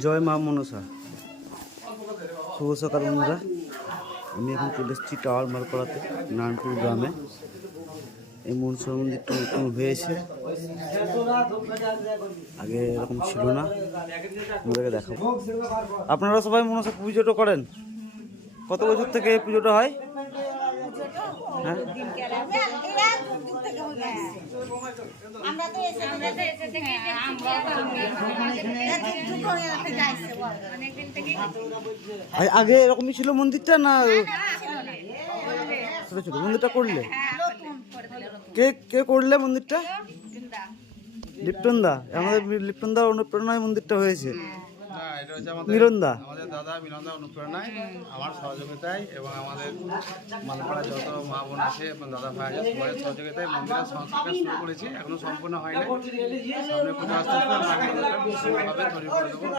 জয় মা মনসা। শুভ সকাল বন্ধুরা, আমি এখন চলে এসেছি টাওয়ার মালপাড়াতে, নারায়ণপুর গ্রামে। এই মনসা মন্দিরটা নতুন হয়েছে, আগে এরকম ছিল না। আমাদেরকে দেখাবো। আপনারা সবাই মনসা পুজোটা করেন? কত বছর থেকে এই পুজোটা হয়? হ্যাঁ, আগে এরকমই ছিল মন্দিরটা না ছোট ছোট? মন্দিরটা করলে কে কে করলে মন্দিরটা? লিপ্টন দা। আমাদের লিপ্টন দা অনুপ্রেরণায় মন্দিরটা হয়েছে। এটা হচ্ছে আমাদের দাদা মিলন দা অনুপ্রেরণায়, আমার সহযোগিতায় এবং আমাদের মালপাড়া যত মা বোন আছে এবং দাদা ভাই আছে সবাই সহযোগিতায় মন্দিরের সংস্কার শুরু করেছি। এখনো সম্পূর্ণ হয়নি, সামনে পুজো আসতে আসতে আমরা মন্দিরটা সুন্দরভাবে তৈরি করে দেবো।